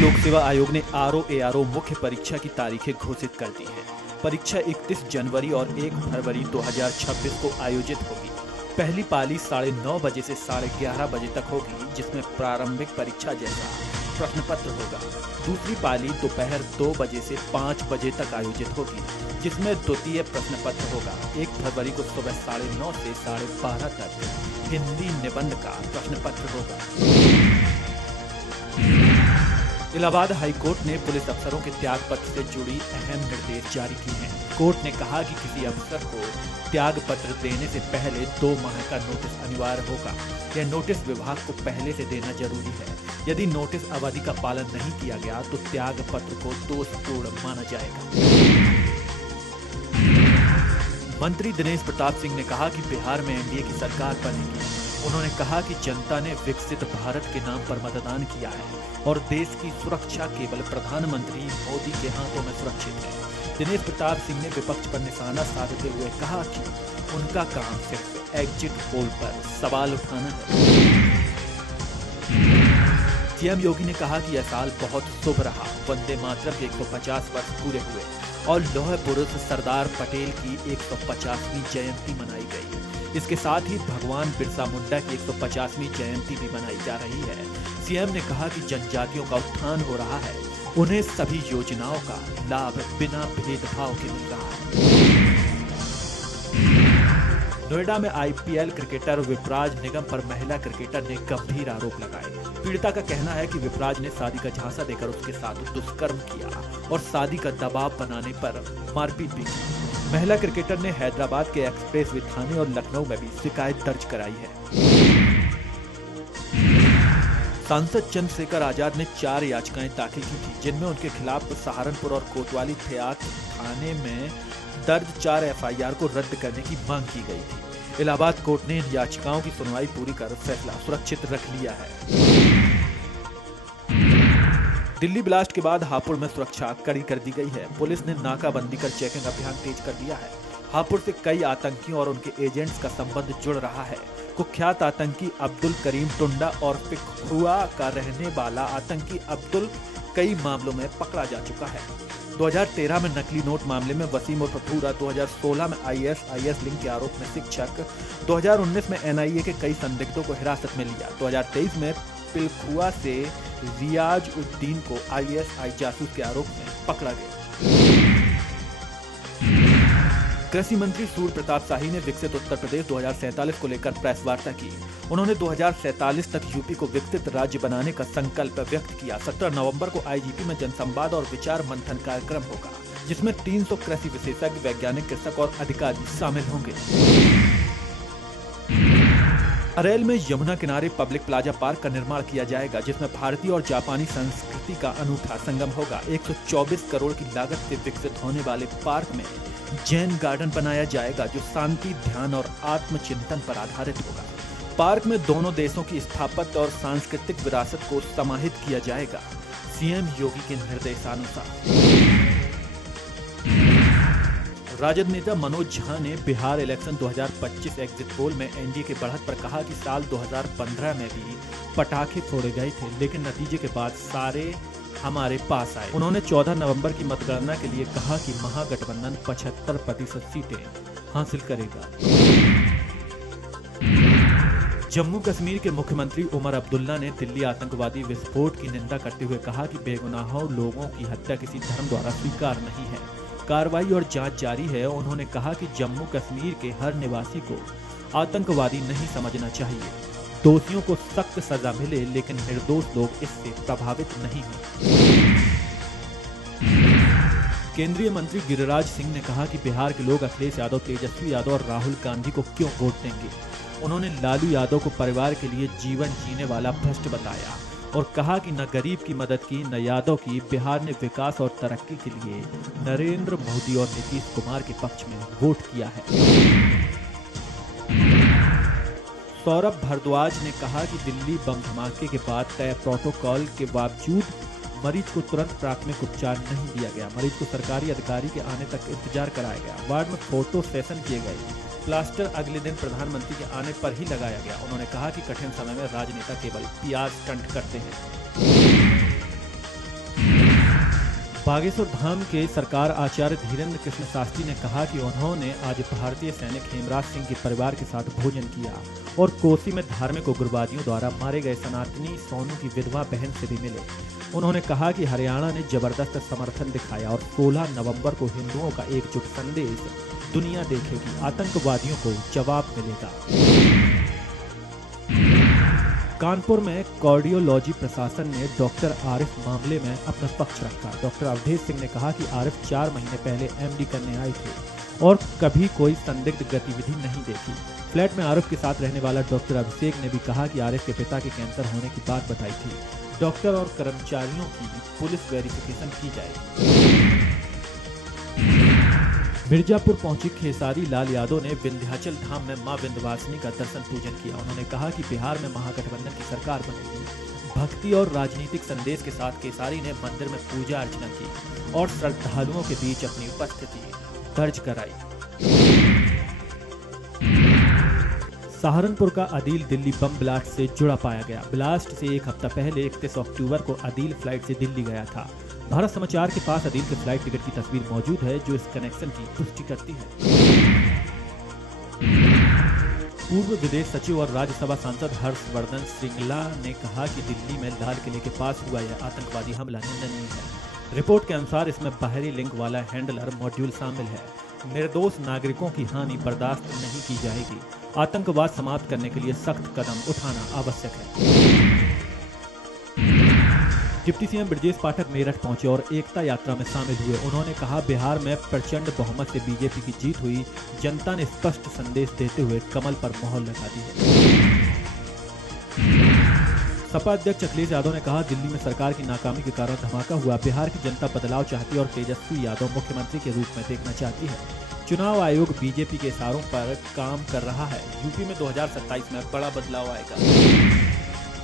लोक सेवा आयोग ने आरओ मुख्य परीक्षा की तारीखें घोषित कर दी है। परीक्षा 31 जनवरी और 1 फरवरी 2026 को आयोजित होगी। पहली पाली 9:30 बजे से 11:30 बजे तक होगी, जिसमें प्रारंभिक परीक्षा जैसा प्रश्न पत्र होगा। दूसरी पाली दोपहर 2 बजे से 5 बजे तक आयोजित होगी, जिसमें द्वितीय प्रश्न पत्र होगा। 1 फरवरी को सुबह 9:30 से 12:30 तक हिंदी निबंध का प्रश्न पत्र होगा। इलाहाबाद हाई कोर्ट ने पुलिस अफसरों के त्याग पत्र से जुड़ी अहम निर्देश जारी किए हैं। कोर्ट ने कहा कि किसी अफसर को त्याग पत्र देने से पहले 2 माह का नोटिस अनिवार्य होगा। यह नोटिस विभाग को पहले से देना जरूरी है। यदि नोटिस अवधि का पालन नहीं किया गया तो त्याग पत्र को दोषपूर्ण माना जाएगा। मंत्री दिनेश प्रताप सिंह ने कहा कि बिहार में एनडीए की सरकार बनेगी। उन्होंने कहा कि जनता ने विकसित भारत के नाम पर मतदान किया है और देश की सुरक्षा केवल प्रधानमंत्री मोदी के हाथों में सुरक्षित है। दिनेश प्रताप सिंह ने विपक्ष पर निशाना साधते हुए कहा कि उनका काम सिर्फ एग्जिट पोल पर सवाल उठाना है। सीएम योगी ने कहा कि यह साल बहुत शुभ रहा। वंदे मातरम के 150 वर्ष पूरे हुए और लौह पुरुष सरदार पटेल की 150वीं जयंती मनाई गई। इसके साथ ही भगवान बिरसा मुंडा की 150वीं जयंती भी मनाई जा रही है। सीएम ने कहा कि जनजातियों का उत्थान हो रहा है, उन्हें सभी योजनाओं का लाभ बिना भेदभाव के मिल रहा है। नोएडा में आईपीएल क्रिकेटर विपराज निगम पर महिला क्रिकेटर ने गंभीर आरोप लगाए। पीड़िता का कहना है कि विपराज ने शादी का झांसा देकर उसके साथ दुष्कर्म किया और शादी का दबाव बनाने पर मारपीट भी की। महिला क्रिकेटर ने हैदराबाद के एक्सप्रेस वे थाने और लखनऊ में भी शिकायत दर्ज कराई है। सांसद चंद्रशेखर आजाद ने 4 याचिकाएं दाखिल की थी, जिनमें उनके खिलाफ सहारनपुर और कोतवाली थाने में दर्ज 4 एफआईआर को रद्द करने की मांग की गई थी। इलाहाबाद कोर्ट ने इन याचिकाओं की सुनवाई पूरी कर फैसला सुरक्षित रख लिया है। दिल्ली ब्लास्ट के बाद हापुड़ में सुरक्षा कड़ी कर दी गई है। पुलिस ने नाकाबंदी कर चेकिंग अभियान तेज कर दिया है। हापुड़ से कई आतंकियों और उनके एजेंट्स का संबंध जुड़ रहा है। कुख्यात आतंकी अब्दुल करीम टुंडा और पिखुआ का रहने वाला आतंकी अब्दुल कई मामलों में पकड़ा जा चुका है। 2013 में नकली नोट मामले में वसीम और फथूरा, 2016 में आईएसआईएस लिंक के आरोप में शिक्षक, 2019 में एनआईए के कई संदिग्धों को हिरासत में लिया। 2023 में पिलखुआ से रियाज उद्दीन को आईएसआई जासूस के आरोप में पकड़ा गया। कृषि मंत्री सूर्य प्रताप शाही ने विकसित उत्तर प्रदेश 2047 को लेकर प्रेस वार्ता की। उन्होंने 2047 तक यूपी को विकसित राज्य बनाने का संकल्प व्यक्त किया। 17 नवंबर को आईजीपी में जनसंवाद और विचार मंथन कार्यक्रम होगा, जिसमें 300 कृषि विशेषज्ञ, वैज्ञानिक, कृषक और अधिकारी शामिल होंगे। अरेल में यमुना किनारे पब्लिक प्लाजा पार्क का निर्माण किया जाएगा, जिसमें भारतीय और जापानी संस्कृति का अनूठा संगम होगा। 124 करोड़ की लागत से विकसित होने वाले पार्क में जैन गार्डन बनाया जाएगा, जो शांति, ध्यान और आत्मचिंतन पर आधारित होगा। पार्क में दोनों देशों की स्थापत्य और सांस्कृतिक विरासत को समाहित किया जाएगा, सीएम योगी के निर्देशानुसार। राजद नेता मनोज झा ने बिहार इलेक्शन 2025 एग्जिट पोल में एनडीए के बढ़त पर कहा कि साल 2015 में भी पटाखे फोड़े गए थे, लेकिन नतीजे के बाद सारे हमारे पास आए। उन्होंने 14 नवंबर की मतगणना के लिए कहा कि महागठबंधन 75% सीटें हासिल करेगा। जम्मू कश्मीर के मुख्यमंत्री उमर अब्दुल्ला ने दिल्ली आतंकवादी विस्फोट की निंदा करते हुए कहा कि बेगुनाहों लोगों की हत्या किसी धर्म द्वारा स्वीकार नहीं है। कार्रवाई और जांच जारी है। उन्होंने कहा कि जम्मू कश्मीर के हर निवासी को आतंकवादी नहीं समझना चाहिए। दोषियों को सख्त सजा मिले, लेकिन निर्दोष लोग इससे प्रभावित नहीं हों। केंद्रीय मंत्री गिरिराज सिंह ने कहा कि बिहार के लोग अखिलेश यादव, तेजस्वी यादव और राहुल गांधी को क्यों वोट देंगे। उन्होंने लालू यादव को परिवार के लिए जीवन जीने वाला भ्रष्ट बताया और कहा कि न गरीब की मदद की, न यादव की। बिहार ने विकास और तरक्की के लिए नरेंद्र मोदी और नीतीश कुमार के पक्ष में वोट किया है। सौरभ भारद्वाज ने कहा कि दिल्ली बम धमाके के बाद तय प्रोटोकॉल के बावजूद मरीज को तुरंत प्राथमिक उपचार नहीं दिया गया। मरीज को सरकारी अधिकारी के आने तक इंतजार कराया गया। वार्ड में फोटो सेशन किए गए। प्लास्टर अगले दिन प्रधानमंत्री के आने पर ही लगाया गया। उन्होंने कहा कि कठिन समय में राजनेता केवल पीआर स्टंट करते हैं। बागेश्वर धाम के सरकार आचार्य धीरेन्द्र कृष्ण शास्त्री ने कहा कि उन्होंने आज भारतीय सैनिक हेमराज सिंह के परिवार के साथ भोजन किया और कोसी में धार्मिक उग्रवादियों द्वारा मारे गए सनातनी सोनू की विधवा बहन से भी मिले। उन्होंने कहा कि हरियाणा ने जबरदस्त समर्थन दिखाया और 16 नवंबर को हिंदुओं का एकजुट संदेश दुनिया देखेगी, आतंकवादियों को जवाब मिलेगा। कानपुर में कार्डियोलॉजी प्रशासन ने डॉक्टर आरिफ मामले में अपना पक्ष रखा। डॉक्टर अवधेश सिंह ने कहा कि आरिफ 4 महीने पहले एमडी करने आए थे और कभी कोई संदिग्ध गतिविधि नहीं देखी। फ्लैट में आरिफ के साथ रहने वाला डॉक्टर अभिषेक ने भी कहा कि आरिफ के पिता के कैंसर होने की बात बताई थी। डॉक्टर और कर्मचारियों की पुलिस वेरिफिकेशन की जाएगी। मिर्जापुर पहुंची खेसारी लाल यादव ने विंध्याचल धाम में मां विंध्यवासिनी का दर्शन पूजन किया। उन्होंने कहा कि बिहार में महागठबंधन की सरकार बनेगी। भक्ति और राजनीतिक संदेश के साथ केसारी ने मंदिर में पूजा अर्चना की और श्रद्धालुओं के बीच अपनी उपस्थिति दर्ज कराई। सहारनपुर का अदील दिल्ली बम ब्लास्ट से जुड़ा पाया गया। ब्लास्ट से एक हफ्ता पहले 31 अक्टूबर को अदील फ्लाइट से दिल्ली गया था। भारत समाचार के पास अदील के फ्लाइट टिकट की तस्वीर मौजूद है जो इस कनेक्शन की पुष्टि करती है। पूर्व विदेश सचिव और राज्यसभा सांसद हर्षवर्धन श्रृंगला ने कहा कि दिल्ली में लाल किले के पास हुआ यह आतंकवादी हमला निंदनीय है। रिपोर्ट के अनुसार इसमें बाहरी लिंक वाला हैंडलर मॉड्यूल शामिल है। निर्दोष नागरिकों की हानि बर्दाश्त नहीं की जाएगी। आतंकवाद समाप्त करने के लिए सख्त कदम उठाना आवश्यक है। डिप्टी सीएम ब्रजेश पाठक मेरठ पहुंचे और एकता यात्रा में शामिल हुए। उन्होंने कहा बिहार में प्रचंड बहुमत से बीजेपी की जीत हुई। जनता ने स्पष्ट संदेश देते हुए कमल पर मोहर लगा दी है। सपा अध्यक्ष अखिलेश यादव ने कहा दिल्ली में सरकार की नाकामी के कारण धमाका हुआ। बिहार की जनता बदलाव चाहती है और तेजस्वी यादव मुख्यमंत्री के रूप में देखना चाहती है। चुनाव आयोग बीजेपी के इशारों पर काम कर रहा है। यूपी में 2027 में बड़ा बदलाव आएगा।